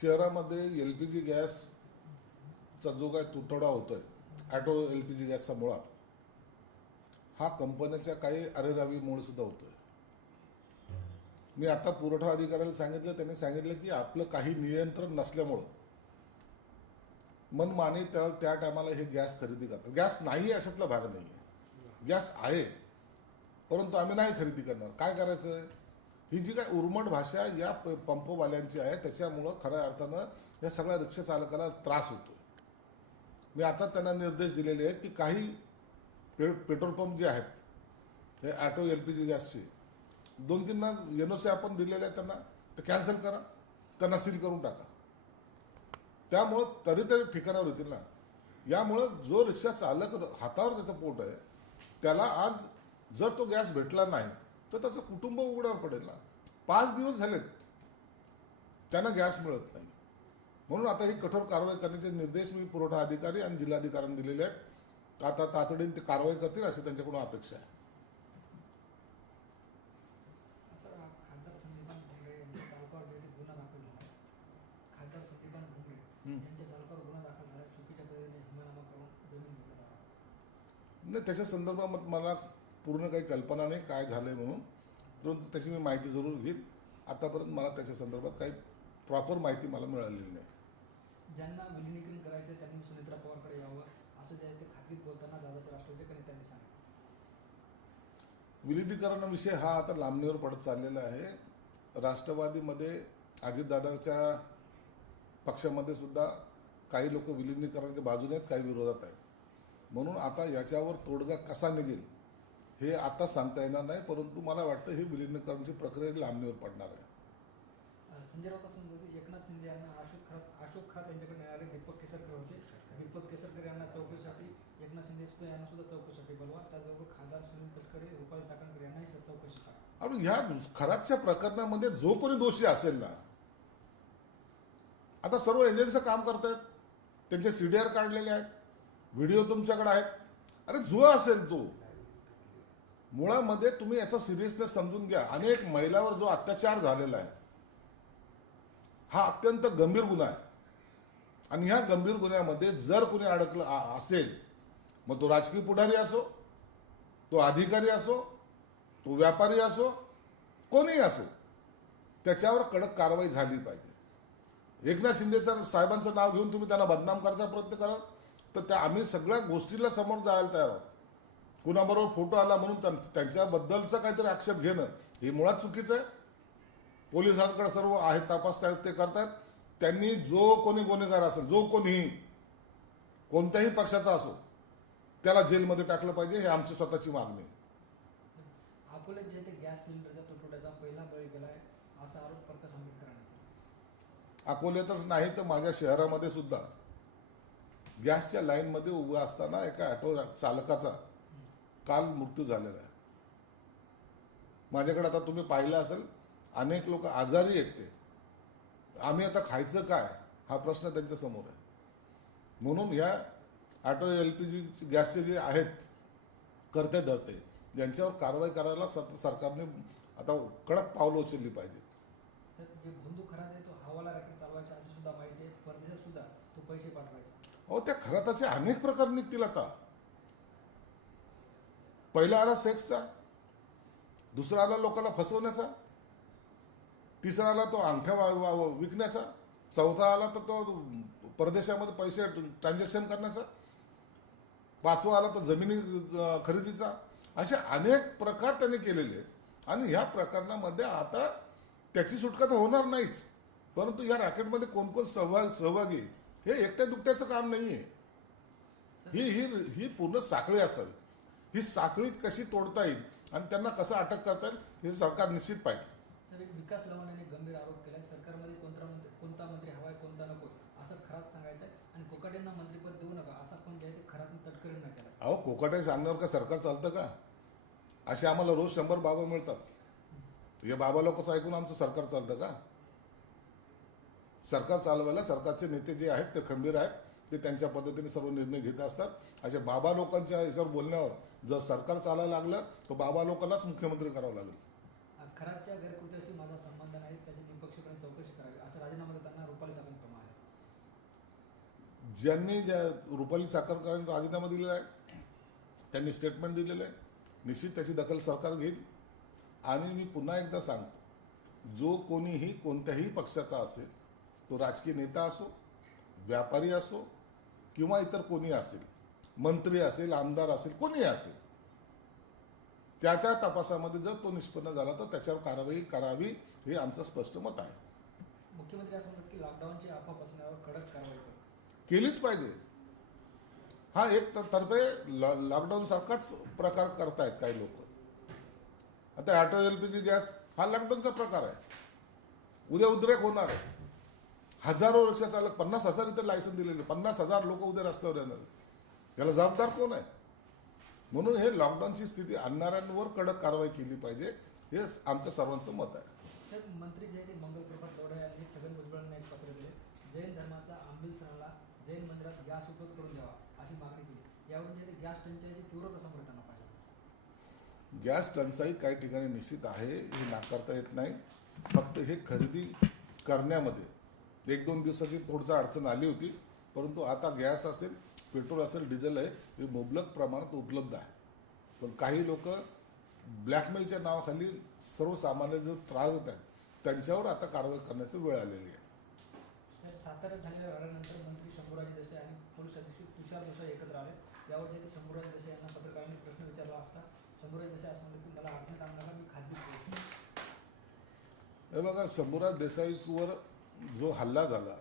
शहरामध्ये LPG गॅसचा जो काय तुटवडा होतोय, ॲटो LPG गॅसचा मुळा, हा कंपन्याच्या काही अरेरावीमुळे सुद्धा होतोय. मी आता पुरवठा अधिकाऱ्याला सांगितलं, त्यांनी सांगितलं की आपलं काही नियंत्रण नसल्यामुळं मनमानी त्या टायमाला हे गॅस खरेदी करतात. गॅस नाही अशातला भाग नाही आहे, गॅस आहे, परंतु आम्ही नाही खरेदी करणार. काय करायचं? ही जी काय उर्मट भाषा या पंपवाल्यांची आहे, त्याच्यामुळं खऱ्या अर्थानं या सगळ्या रिक्षा चालकाला त्रास होतो. मी आता त्यांना निर्देश दिलेले आहेत की काही पेट्रोल पंप जे आहेत हे ॲटो LPG गॅसचे 2-3 NOC आपण दिलेले आहेत त्यांना, तर कॅन्सल करा, त्यांना सील करून टाका. त्यामुळं तरी ठिकाणावर येतील ना. यामुळं जो रिक्षा चालक हातावर त्याचं पोट आहे, त्याला आज जर तो गॅस भेटला नाही तर त्याचं कुटुंब उघड्यावर पडेल ना. 5 दिवस झालेत त्यांना गॅस मिळत नाही. म्हणून आता ही कठोर कारवाई करण्याचे निर्देश मी पुरवठा अधिकारी आणि जिल्हाधिकाऱ्यांनी दिलेले आहेत. आता तातडीने ते कारवाई करतील अशी त्यांच्याकडून अपेक्षा आहे. खासदार संदीपान भुमरे यांच्या चालकावर गुन्हा दाखल झाला. खासदार संदीपान भुमरे यांच्या चालकावर गुन्हा दाखल झाला, चुकीच्या पद्धतीने हमीनामा करून जमीन घेतला. नाही, त्याच्या संदर्भात मला पूर्ण काही कल्पना नाही काय झालंय म्हणून, परंतु त्याची मी माहिती जरूर घेईल. आतापर्यंत मला त्याच्या संदर्भात काही प्रॉपर माहिती मला मिळालेली नाही. ज्यांना विलिनीकरण करायचं त्यांनी सुनेत्रा पवारकडे यावं असं जे आहे ते खात्रीत बोलताना दादाच्या राष्ट्रवादीकडे त्यांनी सांगितलं. विलिनीकरणाविषय हा आता लांबणीवर पडत चाललेला आहे. राष्ट्रवादीमध्ये अजितदादाच्या पक्षामध्ये सुद्धा काही लोक विलिनीकरणाच्या बाजूने आहेत, काही विरोधात आहेत. म्हणून आता याच्यावर तोडगा कसा निघेल हे आता सांगता येणार नाही, परंतु मला वाटतं ही विलिनीकरणाची प्रक्रिया लांबणीवर पडणार आहे. संजय राऊत असं एकनाथ शिंदे यांना अशोक खरात यांच्याकडे मिळाले. दीपक केसरकर होते. दीपक केसरकर यांना चौकशीसाठी एकनाथ शिंदे यांना सुद्धा चौकशीसाठी बोलवा. त्याचबरोबर खासदार सुनील तटकरे, रुपाली चाकणकर यांनाही चौकशी करा. आणि ह्या खरातच्या प्रकरणामध्ये जो कोणी दोषी असेल ना, आता सर्व एजन्सी काम करतायत, त्यांचे CDR काढलेले आहेत, व्हिडिओ तुमच्याकडे आहेत. अरे जो असेल तो, मुळामध्ये तुम्ही याचा सिरियसनेस समजून घ्या. अनेक महिलांवर जो अत्याचार झालेला आहे हा अत्यंत गंभीर गुन्हा आहे. आणि ह्या गंभीर गुन्ह्यामध्ये जर कोणी अडकलं असेल, मग तो राजकीय पुढारी असो, तो अधिकारी असो, तो व्यापारी असो, कोणीही असो, त्याच्यावर कडक कारवाई झाली पाहिजे. एकनाथ शिंदे साहेबांचं नाव घेऊन तुम्ही त्यांना बदनाम करायचा प्रयत्न कराल तर आम्ही सगळ्या गोष्टीला समोर जायला तयार आहोत. कुणाबरोबर फोटो आला म्हणून त्यांच्याबद्दलचा काहीतरी आक्षेप घेणं हे मुळात चुकीचं आहे. पोलिसांकडे सर्व आहेत, तपास ते करतात. त्यांनी जो कोणी गुन्हेगार असेल, जो कोणीही कोणत्याही पक्षाचा असो, त्याला जेलमध्ये टाकलं पाहिजे, हे आमची स्वतःची मागणी आहे. अकोल्यात जे ते गॅस सिलेंडरच्या तुटवड्याचा पहिला बळी गेलाय असा आरोप प्रकाश आंबेडकरांनी केला. अकोल्यातच नाही तर माझ्या शहरामध्ये सुद्धा गॅसच्या लाईनमध्ये उभं असताना एका ऑटो चालकाचा काल मृत्यू झालेला आहे. माझ्याकडे आता तुम्ही पाहिलं असेल, अनेक लोक आजारी आहेत. ते आम्ही आता खायचं काय हा प्रश्न त्यांच्या समोर आहे. म्हणून ह्या ऑटो LPG गॅसचे जे आहेत करते धरते, यांच्यावर कारवाई करायला सरकारने आता कडक पावलं उचलली पाहिजेत. सर, जे बंधू खरात आहे तो हवाला रॅकेट चालवायचा अशी सुद्धा माहिती आहे. परदेशात सुद्धा तो पैसे पाठवायचा. अहो, त्या खराताचे अनेक प्रकार निघतील आता. पहिला आला सेक्सचा, दुसरा आला लोकांना फसवण्याचा, तिसरा आला तो अंगठ्या विकण्याचा, चौथा आला तर तो परदेशामध्ये पैसे ट्रान्झॅक्शन करण्याचा, पाचवा आला तर जमिनी खरेदीचा. असे अनेक प्रकार त्यांनी केलेले आहेत. आणि ह्या प्रकरणामध्ये आता त्याची सुटका तर होणार नाहीच, परंतु या रॅकेटमध्ये कोण कोण सहभागी हे एकट्या दुकट्याचं काम नाही आहे. ही पूर्ण साखळी असावी. ही साखळी कशी तोडता येईल आणि त्यांना कसं अटक करता येईल हे सरकार निश्चित पाहिजे. सर, एक विकास लवाण यांनी गंभीर आरोप केलाय. सरकारमध्ये कोणता मंत्री हवाय कोणता नको असं खरात सांगायचं आणि कोकाटेंना मंत्रिपद देऊ नका असा पण जे आहे ते खरात तटकरेंना केला. अहो, कोकाटे सांगण्यावर का सरकार चालतं का? असे आम्हाला रोज 100 बाबा मिळतात. हे बाबा लोकच ऐकून आमचं सरकार चालतं का? सरकार चालवायला सरकारचे नेते जे आहेत ते खंबीर आहेत, ते त्यांच्या पद्धतीने सर्व निर्णय घेत असतात. अशा बाबा लोकांच्या याच्यावर बोलण्यावर जर सरकार चालायला लागलं तर बाबा लोकांनाच मुख्यमंत्री करावं लागेल. खरातच्या गैरकृत्याशी माझा संबंध नाही, त्याची निपक्षपणे चौकशी करावी असं राजीनामा देताना रुपाली चाकणकर ज्यांनी ज्या रुपाली चाकणकरांनी राजीनामा दिलेला आहे त्यांनी स्टेटमेंट दिलेलं आहे, निश्चित त्याची दखल सरकार घेईल. आणि मी पुन्हा एकदा सांगतो, जो कोणीही कोणत्याही पक्षाचा असेल, तो राजकीय नेता असो, व्यापारी असो किंवा इतर कोणी असेल, मंत्री असेल, आमदार असेल, कोणीही असेल, त्या त्या तपासामध्ये जर तो निष्पन्न झाला तर त्याच्यावर कारवाई करावी, हे आमचं स्पष्ट मत आहे. मुख्यमंत्री असं म्हणतात की लॉकडाऊनची अफवा पसरण्यावर कडक कारवाई करू. केलीच पाहिजे. हा एक तर्फे लॉकडाऊन सारखाच प्रकार करतायत काही लोक. आता ऑटो LPG गॅस हा लॉकडाऊनचा प्रकार आहे. उद्या उद्रेक होणार आहे. हजारो रिक्षा चालक, 50,000 इतर लायसन दिलेले, 50,000 लोक उद्या रस्त्यावर येणार. त्याला जबाबदार कोण आहे? म्हणून हे लॉकडाऊनची स्थिती आणणाऱ्यांवर कडक कारवाई केली पाहिजे, हे आमच्या सर्वांचं मत आहे. सर, मंत्री जयंती मंगल कृपाल गौडा यांनी छगन भुजबळांना एक पत्र दिले. जैन धर्माचा आंबील सणाला जैन मंदिरात गॅस उपलब्ध करून द्यावा अशी मागणी केली. यावरून जे गॅस टंचाईची तीव्र कसा समर्थन पाहिजे. गॅस टंचाई काही ठिकाणी निश्चित आहे, हे नाकारता येत नाही. फक्त हे खरेदी करण्यामध्ये 1-2 दिवसाची थोडीशी अडचण आली होती, परंतु आता गॅस असेल, पेट्रोल असेल, डिझेल आहे, हे मुबलक प्रमाणात उपलब्ध आहे. पण काही लोक ब्लॅकमेलच्या नावाखाली सर्वसामान्य जो त्रास देत आहेत त्यांच्यावर आता कारवाई करण्याची वेळ आलेली आहे. सर, साताऱ्यात झालेल्या घटनेनंतर मंत्री शंभूराज देसाई आणि पोलीस अधीक्षक तुषार देसाई एकत्र आले. यावर जे शंभूराज देसाई यांना पत्रकारांनी प्रश्न विचारला असता शंभूराज देसाई असं म्हणले की मला अडचणीत आणू नका, मी खाजगी. हे बघा, शंभूराज देसाईवर जो हल्ला झाला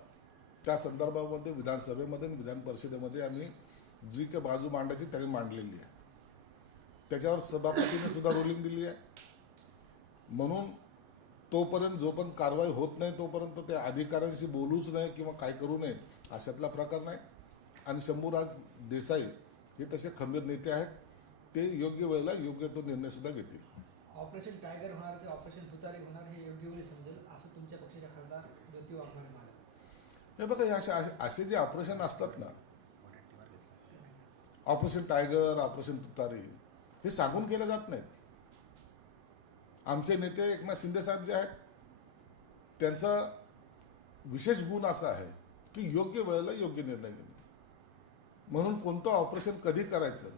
त्या संदर्भामध्ये विधानसभेमध्ये आणि विधान परिषदेमध्ये आम्ही जी काही बाजू मांडायची त्यांनी मांडलेली आहे. त्याच्यावर सभापतीने सुद्धा रुलिंग दिली आहे. म्हणून तोपर्यंत जोपर्यंत कारवाई होत नाही तोपर्यंत त्या अधिकाऱ्यांशी बोलूच नाही किंवा काय करू नये अशातला प्रकार नाही. आणि शंभूराज देसाई हे तसे खंबीर नेते आहेत. ते योग्य वेळेला योग्य तो निर्णय सुद्धा घेतील. ऑपरेशन टायगर होणार ते ऑपरेशन तुतारी होणार हे योग्य वेळी समजेल असं तुमच्या पक्षाच्या खासदार ज्योती वाघमारे म्हणाले. हे बघा, हे असे जे ऑपरेशन असतात ना, ऑपरेशन टायगर, ऑपरेशन तुतारी, हे सांगून केले जात नाहीत. आमचे नेते एकनाथ शिंदे साहेब जे आहेत त्यांचा विशेष गुण असा आहे की योग्य वेळेला योग्य निर्णय घेणे. म्हणून कोणतं ऑपरेशन कधी करायचं,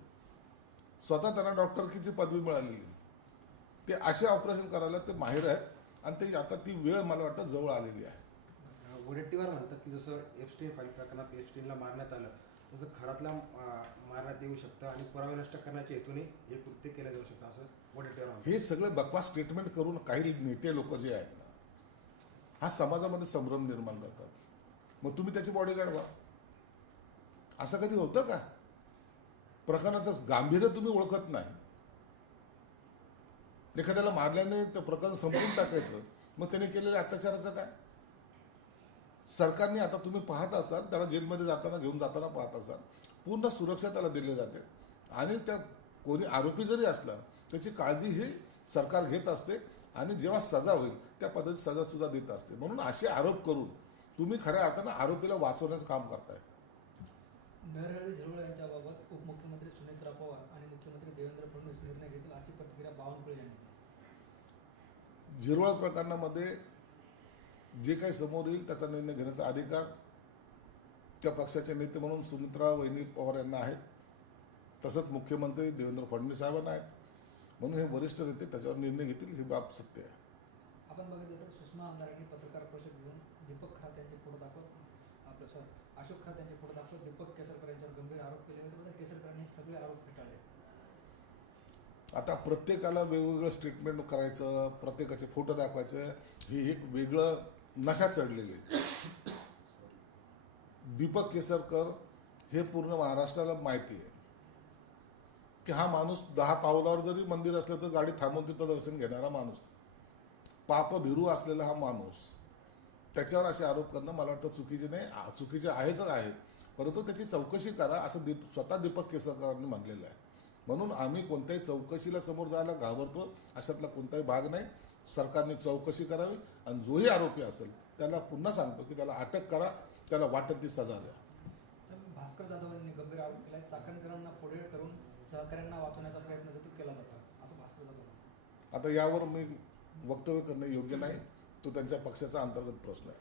स्वतः त्यांना डॉक्टरकीची पदवी मिळालेली, ते असे ऑपरेशन करायला ते माहीर आहेत. आणि ते आता ती वेळ मला वाटतं जवळ आलेली आहे. वडेट्टीवार म्हणतात की जसं एप्स्टीन फाईल प्रकरणात एप्स्टीनला मारण्यात आलं तसं घरातला मारण्यात येऊ शकतं आणि पुरावे नष्ट करण्याच्या हेतूने हे कृत्य केलं जाऊ शकतं असं वडेट्टीवार म्हणतात. हे सगळे बकवास स्टेटमेंट करून काही नेते लोक जे आहेत ना, हा समाजामध्ये संभ्रम निर्माण करतात. मग तुम्ही त्याची बॉडीगार्ड व्हा. असं कधी होतं का? प्रकरणाचं गांभीर्य तुम्ही ओळखत नाही. एखाद्याला मारल्याने ते प्रकरण संपवून टाकायचं, मग त्याने केलेल्या अत्याचाराचं काय? सरकारने आता तुम्ही पाहत असाल, त्याला जेलमध्ये जाताना घेऊन जाताना पाहत असाल, पूर्ण सुरक्षा त्याला दिली जाते. आणि त्या कोणी आरोपी जरी असला त्याची काळजी ही सरकार घेत असते. आणि जेव्हा सजा होईल त्या पद्धतीत सजा सुद्धा देत असते. म्हणून असे आरोप करून तुम्ही खऱ्या अर्थानं आरोपीला वाचवण्याचं काम करताय. नरहरी झिरवळ यांच्याबाबत उपमुख्यमंत्री सुनेत्रा पवार आणि मुख्यमंत्री देवेंद्र फडणवीस निर्णय घेतील अशी प्रतिक्रिया बावनकुळे यांनी दिली. झिरवळ प्रकरणामध्ये जे काही समोर येईल त्याचा निर्णय घेण्याचा अधिकार त्या पक्षाचे नेते म्हणून सुनेत्रा वहिनी पवार यांना आहेत. तसंच मुख्यमंत्री देवेंद्र फडणवीस साहेबांना आहेत. म्हणून हे वरिष्ठ नेते त्याच्यावर निर्णय घेतील, ही बाब सत्य आहे. आपण बघितलं तर सुषमा आमदारांनी पत्रकार परिषद घेऊन दीपक खरात यांचे फोटो दाखवत अशोक खरात यांचे फोटो दाखवत दीपक केसरकर यांच्यावर गंभीर आरोप केले होते. तर केसरकरांनी हे सगळे आरोप फेटाळले. आता प्रत्येकाला वेगवेगळं स्टेटमेंट करायचं, प्रत्येकाचे फोटो दाखवायचं, हे एक वेगळं नशा चढलेली आहे. दीपक केसरकर हे पूर्ण महाराष्ट्राला माहिती आहे की हा माणूस 10 पावलावर जरी मंदिर असलं तर गाडी थांबवून तिथं दर्शन घेणारा माणूस, पाप भिरू असलेला हा माणूस, त्याच्यावर असे आरोप करणं मला वाटतं चुकीचे नाही. चुकीचे आहेच आहे, परंतु त्याची चौकशी करा असं स्वतः दीपक केसरकरांनी म्हणलेलं आहे. म्हणून आम्ही कोणत्याही चौकशीला समोर जायला घाबरतो अशातला कोणताही भाग नाही. सरकारने चौकशी करावी आणि जोही आरोपी असेल त्याला पुन्हा सांगतो की त्याला अटक करा, त्याला वाटेल ती सजा द्या. भास्कर जाधव यांनी गंभीर आरोप केलाय. चाकणकरांना पुढे करून सहकाऱ्यांना वाचवण्याचा प्रयत्न देखील केला जातो असं भास्कर जाधव. आता यावर मी वक्तव्य करणं योग्य नाही. तो त्यांच्या पक्षाचा अंतर्गत प्रश्न आहे.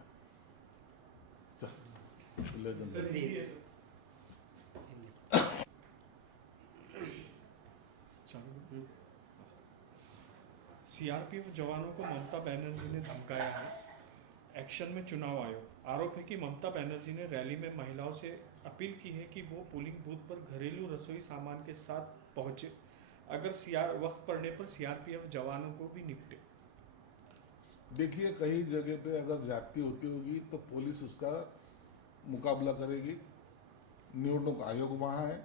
सीआरपीएफ जवानों को ममता बनर्जी ने धमकाया है। एक्शन में चुनाव आयोग। आरोप है कि ममता बनर्जी ने रैली में महिलाओं से अपील की है कि वो पोलिंग बूथ पर घरेलू रसोई सामान के साथ पहुंचे, अगर वक्त पड़ने पर सीआरपीएफ जवानों को भी निपटे। देखिए, कई जगह पे अगर जाती होती होगी तो पुलिस उसका मुकाबला करेगी। निवडणूक आयोग वहाँ है,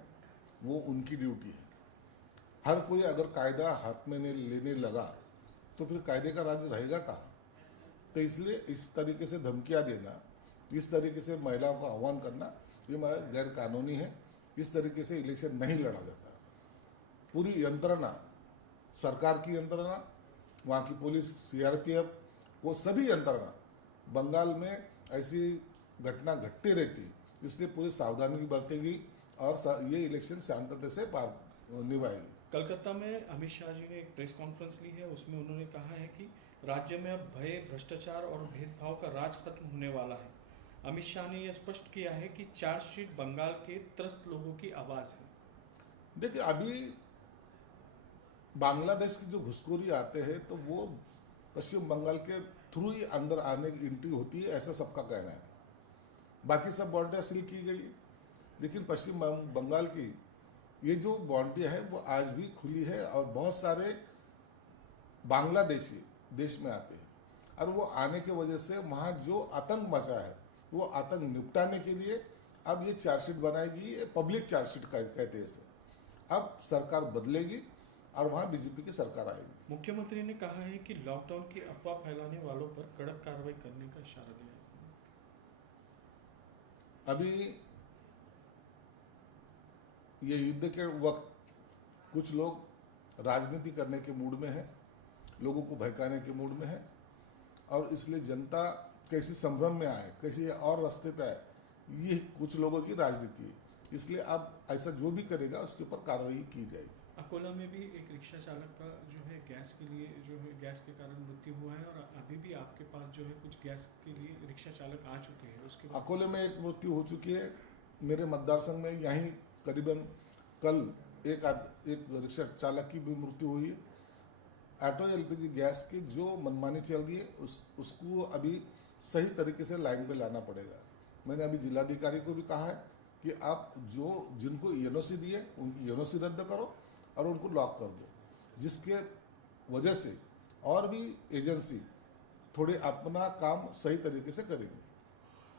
वो उनकी ड्यूटी है। हर कोई अगर कायदा हाथ में लेने लगा तो फिर कायदे का राज रहेगा कहाँ? तो इसलिए इस तरीके से धमकियाँ देना, इस तरीके से महिलाओं का आह्वान करना, ये गैर कानूनी है। इस तरीके से इलेक्शन नहीं लड़ा जाता। पूरी यंत्रणा, सरकार की यंत्रणा, वहाँ की पुलिस, सीआरपीएफ, वो सभी यंत्रणा बंगाल में ऐसी घटना घटती रहती, इसलिए पूरी सावधानी बरतेगी और ये इलेक्शन शांतता से पार निभाएगी। कलकत्ता में अमित शाह जी ने एक प्रेस कॉन्फ्रेंस ली है, उसमें उन्होंने कहा है कि राज्य में अब भय, भ्रष्टाचार और भेदभाव का राज खत्म होने वाला है। अमित शाह ने यह स्पष्ट किया है कि चार्जशीट बंगाल के त्रस्त लोगों की आवाज है। देखिए, अभी बांग्लादेश की जो घुसखोरी आते हैं तो वो पश्चिम बंगाल के थ्रू ही अंदर आने की एंट्री होती है, ऐसा सबका कहना है। बाकी सब बाउंड्रियाँ सील की गई, लेकिन पश्चिम बंगाल की ये जो बाउंड्री है वो आज भी खुली है और बहुत सारे बांग्लादेशी देश में आते हैं, और वो आने की वजह से वहाँ जो आतंक मचा है वो आतंक निपटाने के लिए अब ये चार्जशीट बनाएगी। ये पब्लिक चार्जशीट कहते हैं इसे। अब सरकार बदलेगी और वहाँ बीजेपी की सरकार आएगी। मुख्यमंत्री ने कहा है कि लॉकडाउन की अफवाह फैलाने वालों पर कड़क कार्रवाई करने का इशारा दिया है। अभी ये युद्ध के वक्त कुछ लोग राजनीति करने के मूड में है, लोगों को भड़काने के मूड में है, और इसलिए जनता कैसी संभ्रम में आए, कैसी और रास्ते पे आए, ये कुछ लोगों की राजनीति है। इसलिए अब ऐसा जो भी करेगा उसके ऊपर कार्रवाई की जाएगी। अकोला में भी एक रिक्शा चालक का जो है गैस के लिए जो है गैस के कारण मृत्यु हुआ है, और अभी भी आपके पास जो है कुछ गैस के लिए रिक्शा चालक आ चुके हैं। उसके बाद अकोले में एक मृत्यु हो चुकी है। मेरे मतदार संघ में यहीं करीबन कल एक रिक्शा चालक की भी मृत्यु हुई है। ऑटो एलपीजी गैस की जो मनमानी चल रही है उसको अभी सही तरीके से लाइन पे लाना पड़ेगा। मैंने अभी जिलाधिकारी को भी कहा है कि आप जिनको एनओसी दी है उनकी एनओसी रद्द करो और उनको लॉक कर दो, जिसके वजह से और भी एजेंसी थोड़े अपना काम सही तरीके से करेंगे।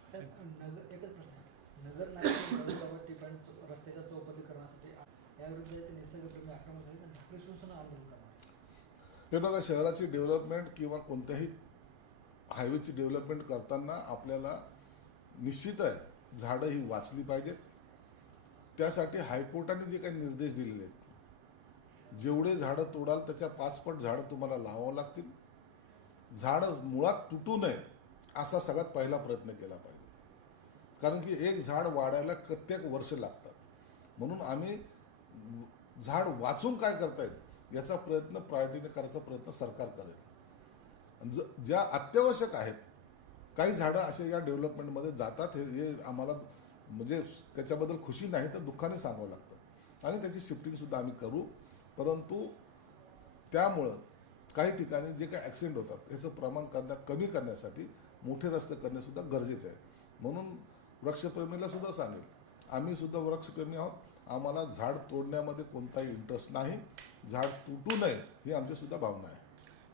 सर, एकच प्रश्न, नगर नागरिक ठिकाणी रस्त्याच्या चौपदरी करण्यासाठी याविरुद्ध ते निसर्गप्रेमी आक्रमण झाले तर ढाकळी शिवसेना आंदोलन करणार। हे बघा, शहराची डेव्हलपमेंट किंवा कोणत्याही हायवेची डेव्हलपमेंट करताना आपल्याला निश्चित आहे झाडं ही वाचली पाहिजेत। त्यासाठी हायकोर्टाने जे काही निर्देश दिलेले आहेत, जेवढे झाडं तोडाल त्याच्या 5 पट झाडं तुम्हाला लावावं लागतील। झाडं मुळात तुटू नये असा सगळ्यात पहिला प्रयत्न केला पाहिजे, कारण की एक झाड वाढायला कित्येक वर्ष लागतात। म्हणून आम्ही झाड वाचून काय करता येईल याचा प्रयत्न प्रायोरिटीने करायचा प्रयत्न सरकार करेल। ज्या अत्यावश्यक आहेत काही झाडं असे या डेव्हलपमेंटमध्ये जातात, हे आम्हाला म्हणजे त्याच्याबद्दल खुशी नाही तर दुःखाने सांगावं लागतं, आणि त्याची शिफ्टिंगसुद्धा आम्ही करू। परंतु त्यामुळं काही ठिकाणी जे काही ॲक्सिडेंट होतात याचं प्रमाण कमी करण्यासाठी मोठे रस्ते करणेसुद्धा गरजेचे आहे। म्हणून वृक्षप्रेमीला सुद्धा सांगेल, आम्ही सुद्धा वृक्षप्रेमी आहोत, आम्हाला झाड तोडण्यामध्ये कोणताही इंटरेस्ट नाही, झाड तुटू नये ही आमची सुद्धा भावना आहे।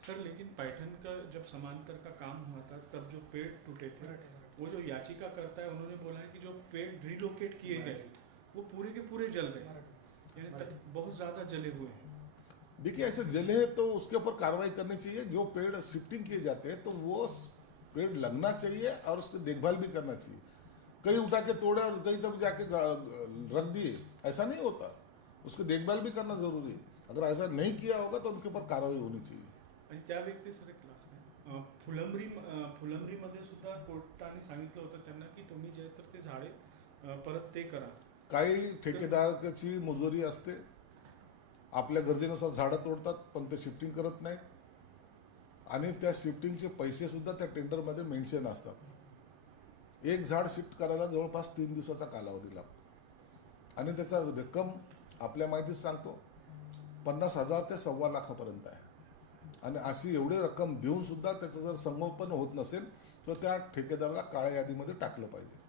सर, लेकिन पैठन का जब समांतर का काम हुआ था तब जो पेड़ टूटे थे, वो जो याचिका करता है उन्होंने बोला है कि जो पेड़ रिलोकेट किए गए वो पूरे के पूरे जल रहे हैं, यानी बहुत ज्यादा जले हुए हैं। देखिए, ऐसे जले हैं तो उसके ऊपर कार्रवाई करनी चाहिए। जो पेड़ शिफ्टिंग किए जाते हैं तो वो पेड़ लगना चाहिए और उसकी देखभाल भी करना चाहिए। कहीं उठा के तोड़े और कहीं तब जाके रख दिए, ऐसा नहीं होता। उसकी देखभाल भी करना जरूरी है। अगर ऐसा नहीं किया होगा तो उनके ऊपर कारवाई होनी चाहिए। आणि त्या व्यक्ती सर एक क्लास आहे फुलंब्रीमध्ये सुद्धा कोर्टाने सांगितलं होतं त्यांना की तुम्ही जे तर ते झाडे परत ते करा। काही ठेकेदाराची मजुरी असते, आपल्या गरजेनुसार झाडं तोडतात पण ते शिफ्टिंग करत नाहीत, आणि त्या शिफ्टिंगचे पैसे सुद्धा त्या टेंडरमध्ये मेन्शन असतात। एक झाड शिफ्ट करायला जवळपास 3 दिवसाचा कालावधी लागतो आणि त्याचा रक्कम आपल्या माहितीच सांगतो 50,000 ते 1.25 लाखापर्यंत आहे. आणि अशी एवढी रक्कम देऊन सुद्धा त्याचं जर संगोपन होत नसेल तर त्या ठेकेदाराला काळ्या यादीमध्ये टाकलं पाहिजे.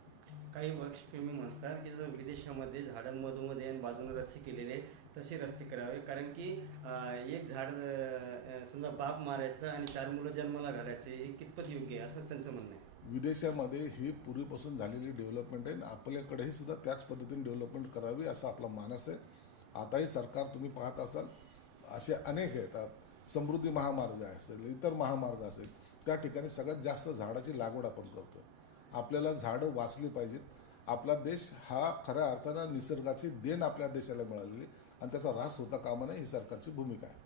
काही वृक्षप्रेमी म्हणतात की जर विदेशामध्ये झाडांमधोमध्ये आणि बाजूने रस्ते केलेले तसे रस्ते करावे, कारण की एक झाड समजा बाप मारायचं आणि 4 मुलं जन्माला घालायचे हे कितपत योग्य आहे असं त्यांचं म्हणणं आहे. विदेशामध्ये ही पूर्वीपासून झालेली डेव्हलपमेंट आहे. आपल्याकडेही सुद्धा त्याच पद्धतीने डेव्हलपमेंट करावी असा आपला मानस आहे. आताही सरकार तुम्ही पाहत असाल असे अनेक येतात. समृद्धी महामार्ग असेल, इतर महामार्ग असेल, त्या ठिकाणी सगळ्यात जास्त झाडाची लागवड आपण करतो. आपल्याला झाडं वाचली पाहिजेत. आपला देश हा खऱ्या अर्थानं निसर्गाची देण आपल्या देशाला मिळालेली आणि त्याचा ऱ्हास होता कामा नये ही सरकारची भूमिका आहे.